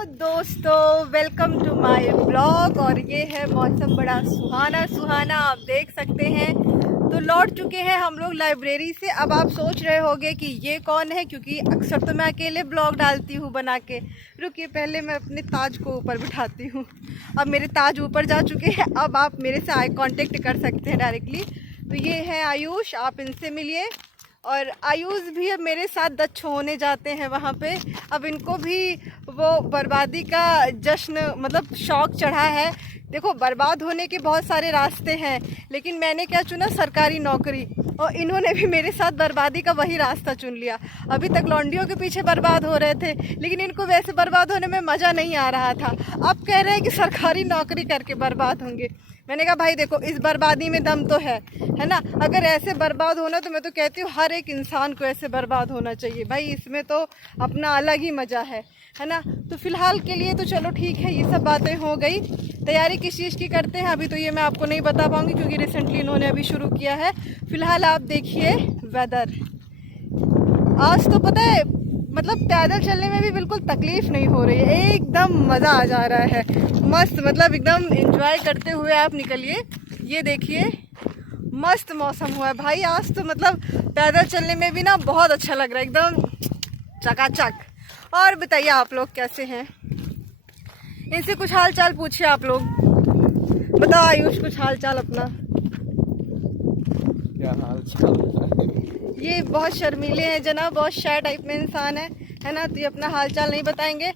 दोस्तों, welcome to my blog. और ये है मौसम बड़ा सुहाना सुहाना, आप देख सकते हैं। तो लौट चुके हैं हम लोग लाइब्रेरी से। अब आप सोच रहे होंगे कि ये कौन है, क्योंकि अक्सर तो मैं अकेले ब्लॉग डालती हूँ बना के। रुकिए, पहले मैं अपने ताज को ऊपर बिठाती हूँ। अब मेरे ताज ऊपर जा चुके हैं। अब आप मेरे से आई कांटेक्ट कर सकते हैं डायरेक्टली। तो ये है आयुष, आप इनसे मिलिए। और आयुष भी अब मेरे साथ दक्ष होने जाते हैं वहाँ पे। अब इनको भी वो बर्बादी का जश्न, मतलब शौक चढ़ा है। देखो, बर्बाद होने के बहुत सारे रास्ते हैं, लेकिन मैंने क्या चुना, सरकारी नौकरी। और इन्होंने भी मेरे साथ बर्बादी का वही रास्ता चुन लिया। अभी तक लौंडियों के पीछे बर्बाद हो रहे थे, लेकिन इनको वैसे बर्बाद होने में मज़ा नहीं आ रहा था। अब कह रहे हैं कि सरकारी नौकरी करके बर्बाद होंगे। मैंने कहा भाई देखो, इस बर्बादी में दम तो है ना। अगर ऐसे बर्बाद होना, तो मैं तो कहती हूँ हर एक इंसान को ऐसे बर्बाद होना चाहिए भाई। इसमें तो अपना अलग ही मज़ा है ना। तो फिलहाल के लिए तो चलो ठीक है, ये सब बातें हो गई। तैयारी किस चीज़ की करते हैं अभी तो ये मैं आपको नहीं बता पाऊँगी, क्योंकि रिसेंटली इन्होंने अभी शुरू किया है। फिलहाल आप देखिए वेदर। आज तो पता है, मतलब पैदल चलने में भी बिल्कुल तकलीफ नहीं हो रही है, एकदम मज़ा आ जा रहा है। मस्त, मतलब एकदम एंजॉय करते हुए आप निकलिए। ये देखिए, मस्त मौसम हुआ है भाई आज तो। मतलब पैदल चलने में भी ना बहुत अच्छा लग रहा है, एकदम चकाचक। और बताइए आप लोग कैसे हैं, इनसे कुछ हाल चाल पूछिए आप लोग। बताओ आयुष, कुछ हाल चाल अपना। क्या हाल चाल? ये बहुत शर्मीले हैं जनाब, बहुत शाय टाइप में इंसान है ना। तो ये अपना हाल चाल नहीं बताएंगे।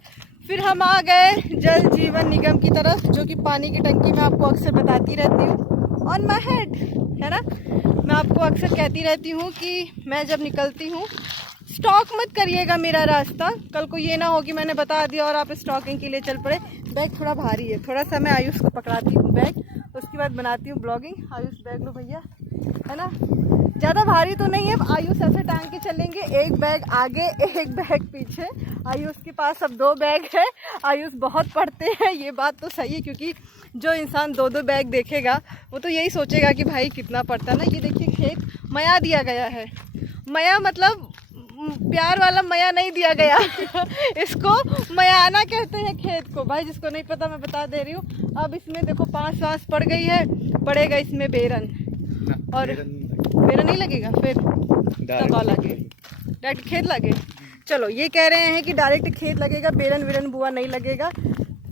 फिर हम आ गए जल जीवन निगम की तरफ, जो कि पानी की टंकी मैं आपको अक्सर बताती रहती हूँ, ऑन माई हेड, है ना। मैं आपको अक्सर कहती रहती हूँ कि मैं जब निकलती हूँ, स्टॉक मत करिएगा मेरा रास्ता। कल को ये ना हो कि मैंने बता दिया और आप स्टॉकिंग के लिए चल पड़े। बैग थोड़ा भारी है, थोड़ा सा मैं आयुष को पकड़ाती हूँ बैग, उसके बाद बनाती हूँ ब्लॉगिंग। आयुष बैग लो भैया, है ना। ज़्यादा भारी तो नहीं है। आयुष ऐसे टांग के चलेंगे, एक बैग आगे एक बैग पीछे। आयुष के पास अब 2 बैग है। आयुष बहुत पढ़ते हैं, ये बात तो सही है, क्योंकि जो इंसान 2-2 बैग देखेगा वो तो यही सोचेगा कि भाई कितना पढ़ता है ना। ये देखिए, खेत मया दिया गया है। मया मतलब प्यार वाला मया नहीं दिया गया इसको मयाना कहते हैं खेत को भाई। जिसको नहीं पता मैं बता दे रही हूँ। अब इसमें देखो 5 सांस पड़ गई है, पड़ेगा इसमें बेरन। और बेरन नहीं लगेगा, फिर दबा लगे, डायरेक्ट खेत लगे। चलो, ये कह रहे हैं कि डायरेक्ट खेत लगेगा, बेरन वेरन बुआ नहीं लगेगा।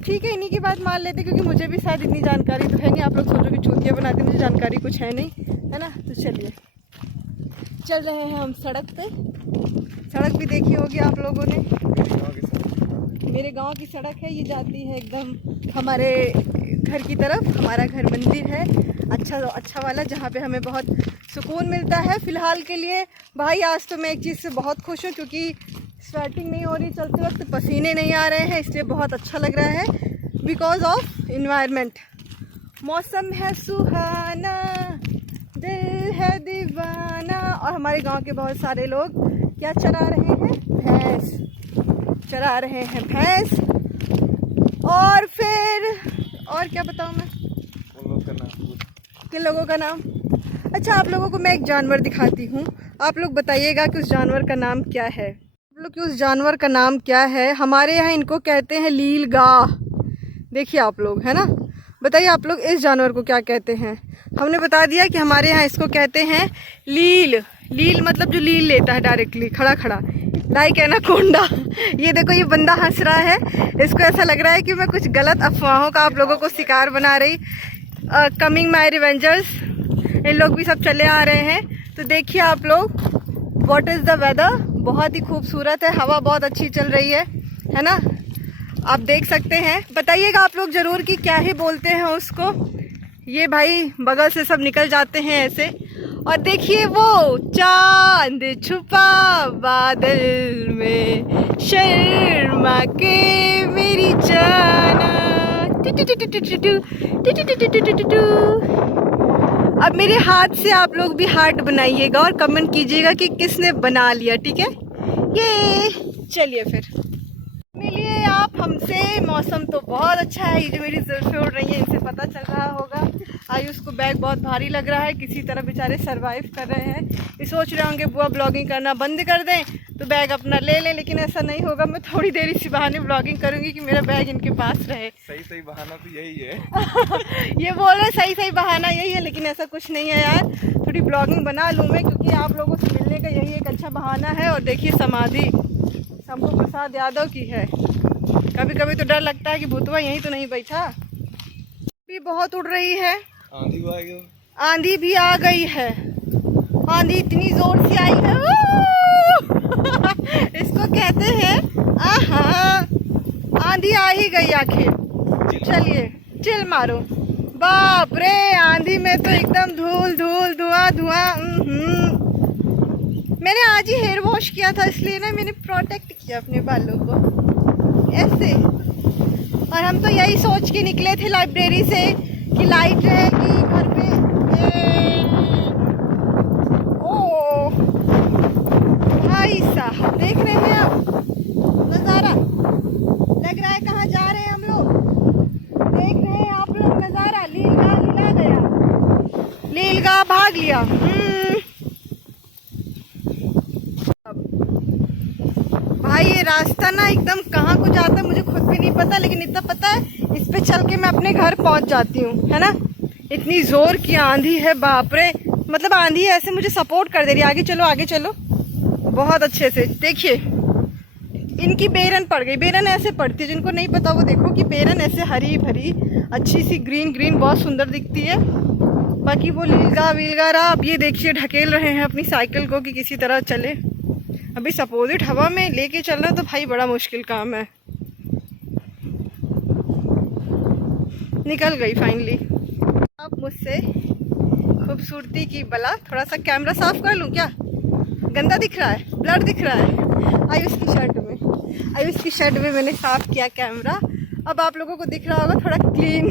ठीक है, इन्हीं की बात मान लेते, क्योंकि मुझे भी शायद इतनी जानकारी तो है नहीं। आप लोग सोचो कि चूतिया बनाते, मुझे जानकारी कुछ है नहीं, है ना। तो चलिए, चल रहे हैं हम सड़क पे। सड़क भी देखी होगी आप लोगों ने, मेरे गांव की सड़क है। ये जाती है एकदम हमारे घर की तरफ। हमारा घर मंदिर है, अच्छा वाला, जहाँ पे हमें बहुत सुकून मिलता है। फ़िलहाल के लिए भाई आज तो मैं एक चीज़ से बहुत खुश हूँ, क्योंकि स्वेटिंग नहीं हो रही चलते वक्त, पसीने नहीं आ रहे हैं, इसलिए बहुत अच्छा लग रहा है, बिकॉज ऑफ इन्वायरमेंट। मौसम है सुहाना, दिल है दीवाना। और हमारे गांव के बहुत सारे लोग क्या चरा रहे हैं, भैंस चरा रहे हैं, भैंस। और फिर और क्या बताऊं मैं, किन लोगों का नाम। अच्छा, आप लोगों को मैं एक जानवर दिखाती हूँ, आप लोग बताइएगा कि उस जानवर का नाम क्या है। आप लोग कि उस जानवर का नाम क्या है। हमारे यहाँ इनको कहते हैं लील गाय। देखिए आप लोग, है ना। बताइए आप लोग इस जानवर को क्या कहते हैं। हमने बता दिया कि हमारे यहाँ इसको कहते हैं लील। लील मतलब जो लील लेता है डायरेक्टली, खड़ा खड़ा, लाइक एनाकोंडा। ये देखो, ये बंदा हंस रहा है, इसको ऐसा लग रहा है कि मैं कुछ गलत अफवाहों का आप लोगों को शिकार बना रही। कमिंग माई रिवेंजर्स, इन लोग भी सब चले आ रहे हैं। तो देखिए आप लोग, व्हाट इज़ द वेदर, बहुत ही खूबसूरत है, हवा बहुत अच्छी चल रही है ना। आप देख सकते हैं। बताइएगा आप लोग ज़रूर कि क्या ही बोलते हैं उसको। ये भाई बगल से सब निकल जाते हैं ऐसे। और देखिए वो चांद छुपा बादल में, शर्मा के मेरी जाना। अब मेरे हाथ से आप लोग भी हार्ट बनाइएगा और कमेंट कीजिएगा कि किसने बना लिया, ठीक है। ये चलिए फिर मिलिए आप हमसे। मौसम तो बहुत अच्छा है। ये जो मेरी जुल्फें उड़ रही हैं, इनसे पता चल रहा होगा। आयुष को बैग बहुत भारी लग रहा है, किसी तरह बेचारे सरवाइव कर रहे हैं। ये सोच रहे होंगे बुआ ब्लॉगिंग करना बंद कर दें तो बैग अपना ले लें, लेकिन ऐसा नहीं होगा। मैं थोड़ी देर इसी बहाने ब्लॉगिंग करूँगी कि मेरा बैग इनके पास रहे। सही सही बहाना तो यही है। ये बोल रहे सही सही बहाना यही है, लेकिन ऐसा कुछ नहीं है यार। थोड़ी ब्लॉगिंग बना लूँ मैं, क्योंकि आप लोगों से मिलने का यही एक अच्छा बहाना है। और देखिए समाधि शंभू प्रसाद यादव की है। कभी कभी तो डर लगता है कि भूतवा यहीं तो नहीं बैठा। भी बहुत उड़ रही है, आंधी आ गई, आंधी भी आ गई है। आंधी इतनी जोर से आई है इसको कहते हैं आहा, आंधी आ ही गई आखिर। चलिए चिल मारो। बाप रे, आंधी में तो एकदम धूल धूल धुआं धुआं। मैंने आज ही हेयर वॉश किया था, इसलिए ना मैंने प्रोटेक्ट किया अपने बालों को ऐसे। और हम तो यही सोच के निकले थे लाइब्रेरी से कि लाइट रहेगी घर पे। ओ भाई साहब, देख रहे हैं आप नज़ारा? लग रहा है कहाँ जा रहे हैं हम लोग। देख रहे हैं आप लोग नज़ारा? लीलगाह लिला गया, लीलगाह भाग लिया। भाई ये रास्ता ना एकदम कहाँ को जाता है मुझे खुद भी नहीं पता, लेकिन इतना पता है इस पे चल के मैं अपने घर पहुंच जाती हूँ, है ना। इतनी जोर की आंधी है, बाप रे। मतलब आंधी ऐसे मुझे सपोर्ट कर दे रही है। आगे चलो आगे चलो, बहुत अच्छे से देखिए। इनकी बेरन पड़ गई। बेरन ऐसे पड़ती है, जिनको नहीं पता वो देखो कि बेरन ऐसे हरी भरी अच्छी सी ग्रीन ग्रीन बहुत सुंदर दिखती है। बाकी वो लीलगा वीलगा रहा। अब ये देखिए ढकेल रहे हैं अपनी साइकिल को कि किसी तरह चले। अभी सपोजिट हवा में लेके चलना तो भाई बड़ा मुश्किल काम है। निकल गई फाइनली। अब मुझसे खूबसूरती की बला। थोड़ा सा कैमरा साफ कर लूँ क्या? गंदा दिख रहा है, ब्लर दिख रहा है। आयुष की शर्ट में मैंने साफ किया कैमरा। अब आप लोगों को दिख रहा होगा थोड़ा क्लीन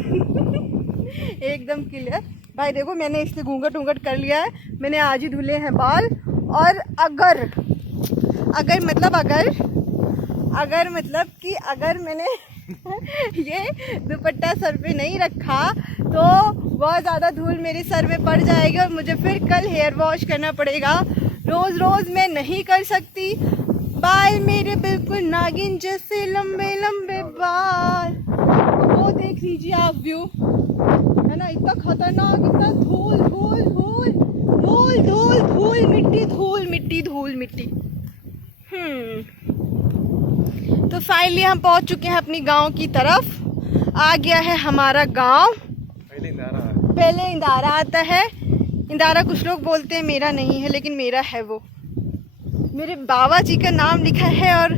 एकदम क्लियर। भाई देखो, मैंने इसलिए घूंघट वूंघट कर लिया है। मैंने आज ही धुले हैं बाल। और अगर मतलब कि अगर मैंने ये दुपट्टा सर पे नहीं रखा तो बहुत ज़्यादा धूल मेरे सर में पड़ जाएगी और मुझे फिर कल हेयर वॉश करना पड़ेगा। रोज़ रोज़ मैं नहीं कर सकती। बाल मेरे बिल्कुल नागिन जैसे लंबे लंबे बाल। वो देख लीजिए आप व्यू, है ना। इतना खतरनाक, इतना धूल धूल धूल धूल धूल धूल मिट्टी, धूल मिट्टी धूल मिट्टी। तो फाइनली हम पहुंच चुके हैं अपनी गांव की तरफ। आ गया है हमारा गांव। पहले इंदारा आता है। इंदारा कुछ लोग बोलते हैं मेरा नहीं है, लेकिन मेरा है। वो मेरे बाबा जी का नाम लिखा है। और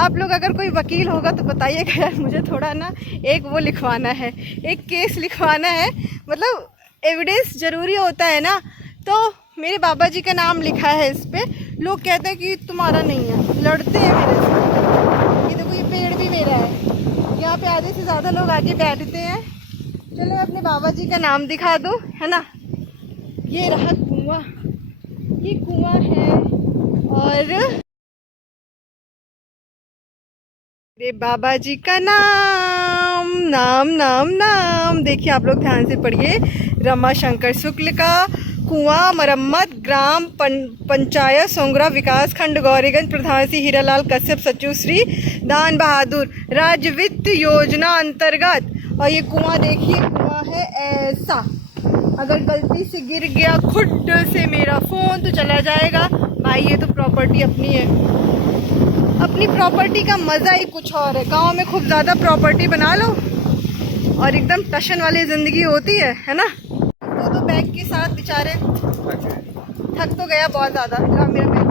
आप लोग अगर कोई वकील होगा तो बताइएगा यार, मुझे थोड़ा ना एक वो लिखवाना है, एक केस लिखवाना है। मतलब एविडेंस ज़रूरी होता है ना। तो मेरे बाबा जी का नाम लिखा है इस पे। लोग कहते हैं कि तुम्हारा नहीं है, लड़ते हैं मेरे से। ये देखो, ये पेड़ भी मेरा है। यहाँ पे आधे से ज़्यादा लोग आके बैठते हैं। चलो मैं अपने बाबा जी का नाम दिखा दूँ, है ना। ये रहा कुआं, ये कुआं है। और मेरे बाबा जी का नाम नाम नाम नाम देखिए, आप लोग ध्यान से पढ़िए। रमाशंकर शुक्ल का कुआं मरम्मत ग्राम पंचायत सोंगरा विकास खंड गौरीगंज प्रधान श्री हीरालाल कश्यप सचिव श्री दान बहादुर राज्य वित्त योजना अंतर्गत। और ये कुआं देखिए, कुआं है ऐसा। अगर गलती से गिर गया खुद से मेरा फ़ोन तो चला जाएगा। भाई ये तो प्रॉपर्टी अपनी है। अपनी प्रॉपर्टी का मज़ा ही कुछ और है। गांव में खूब ज़्यादा प्रॉपर्टी बना लो और एकदम टशन वाली ज़िंदगी होती है ना। तो बैग के साथ बेचारे थक तो गया बहुत ज़्यादा। जहाँ मेरा बैग,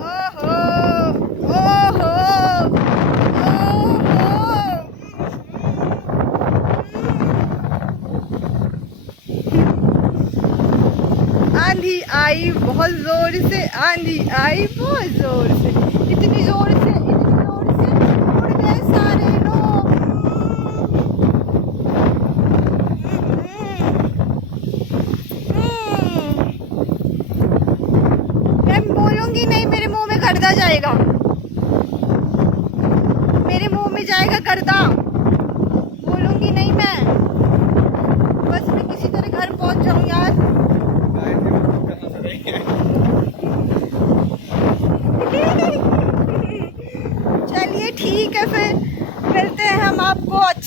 ओहो ओहो आंधी आई बहुत जोर से, आंधी आई बहुत जोर से, इतनी जोर से उड़ गए सारे लोग। मैं बोलूंगी नहीं, मेरे मुंह में गर्दा जाएगा, मेरे मुंह में जाएगा गर्दा। बोलूंगी नहीं मैं।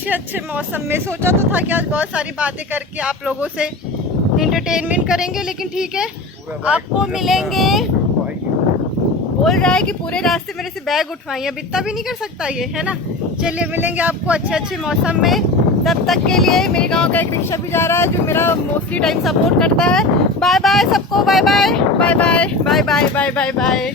अच्छे अच्छे मौसम में। सोचा तो था कि आज बहुत सारी बातें करके आप लोगों से इंटरटेनमेंट करेंगे, लेकिन ठीक है, आपको मिलेंगे। बोल रहा है कि पूरे रास्ते मेरे से बैग उठवाइए, अब इतना भी नहीं कर सकता ये, है ना। चलिए मिलेंगे आपको अच्छे अच्छे मौसम में। तब तक के लिए मेरे गांव का एक रिक्शा भी जा रहा है जो मेरा मोस्टली टाइम सपोर्ट करता है। बाय बाय सबको, bye bye bye bye bye bye bye bye bye.